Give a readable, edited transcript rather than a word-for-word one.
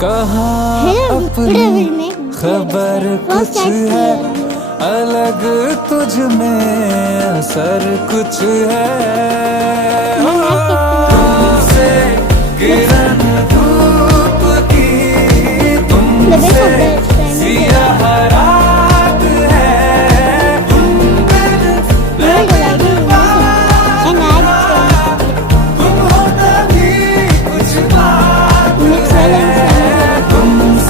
कहाँ अपनी खबर कुछ है अलग, तुझ में असर कुछ है।